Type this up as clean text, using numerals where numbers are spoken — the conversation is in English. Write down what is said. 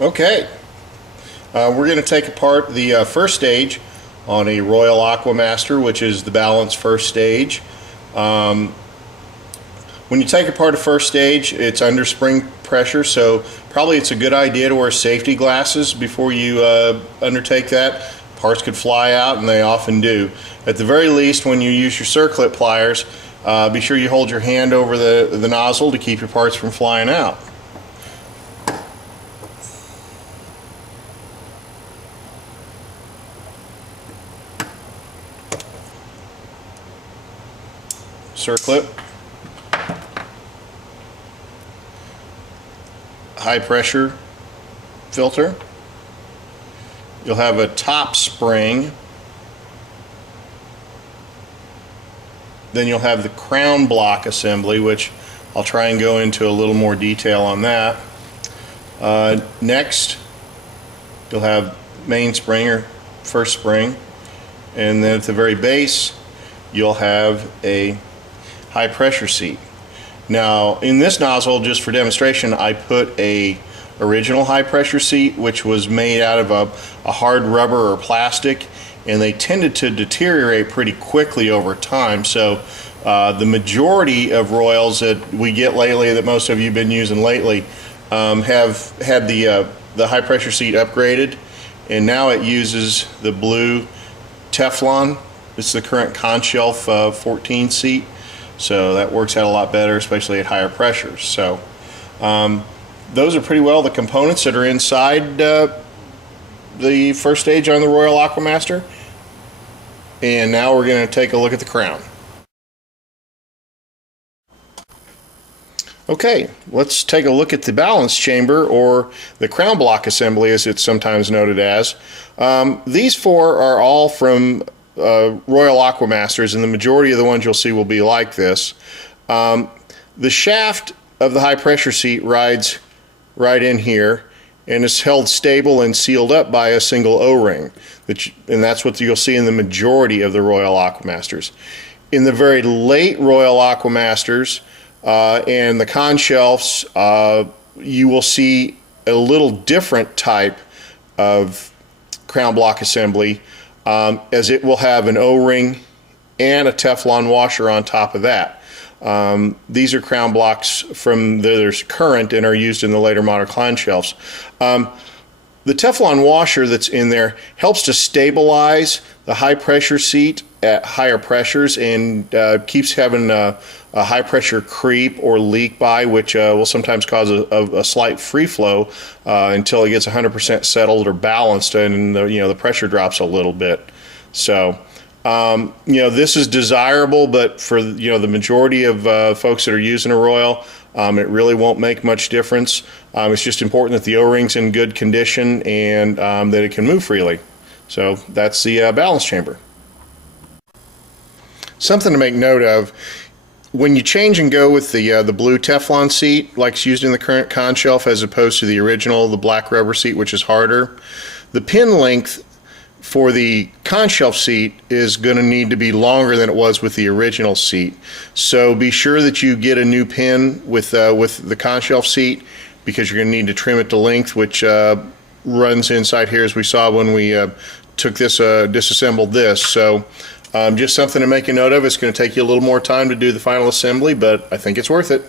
Okay, we're going to take apart the first stage on a Royal Aqua-Master, which is the balanced first stage. When you take apart a first stage, it's under spring pressure, so probably it's a good idea to wear safety glasses before you undertake that. Parts could fly out, and they often do. At the very least, when you use your circlip pliers, be sure you hold your hand over the nozzle to keep your parts from flying out. Circlip, high pressure filter. You'll have a top spring. Then you'll have the crown block assembly, which I'll try and go into a little more detail on that. Next, you'll have main spring or first spring, and then at the very base you'll have a high pressure seat. Now in this nozzle, just for demonstration, I put a original high pressure seat which was made out of a hard rubber or plastic, and they tended to deteriorate pretty quickly over time. So the majority of Royals that we get lately, that most of you have been using lately, have had the high pressure seat upgraded, and now it uses the blue Teflon. It's the current Conshelf 14 seat, so that works out a lot better, especially at higher pressures. So those are pretty well the components that are inside the first stage on the Royal Aqua-Master. And now we're going to take a look at the crown. Okay, let's take a look at the balance chamber, or the crown block assembly as it's sometimes noted as. These four are all from Royal Aqua-Masters, and the majority of the ones you'll see will be like this. The shaft of the high pressure seat rides right in here and is held stable and sealed up by a single O-ring, and that's what you'll see in the majority of the Royal Aqua-Masters. In the very late Royal Aqua-Masters and the Conshelfs, you will see a little different type of crown block assembly, as it will have an O-ring and a Teflon washer on top of that. These are crown blocks from there's current and are used in the later modern Conshelfs. The Teflon washer that's in there helps to stabilize the high pressure seat at higher pressures, and keeps having a high pressure creep or leak by, which will sometimes cause a slight free flow until it gets 100% settled or balanced, and the pressure drops a little bit. So this is desirable, but for the majority of folks that are using a Royal, it really won't make much difference. It's just important that the O-ring's in good condition and that it can move freely. So that's the balance chamber. Something to make note of: when you change and go with the blue Teflon seat, like it's used in the current Conshelf, as opposed to the original, the black rubber seat, which is harder, the pin length for the Conshelf seat is going to need to be longer than it was with the original seat. So be sure that you get a new pin with the Conshelf seat, because you're going to need to trim it to length, which runs inside here, as we saw when we took this disassembled this. So just something to make a note of. It's going to take you a little more time to do the final assembly, but I think it's worth it.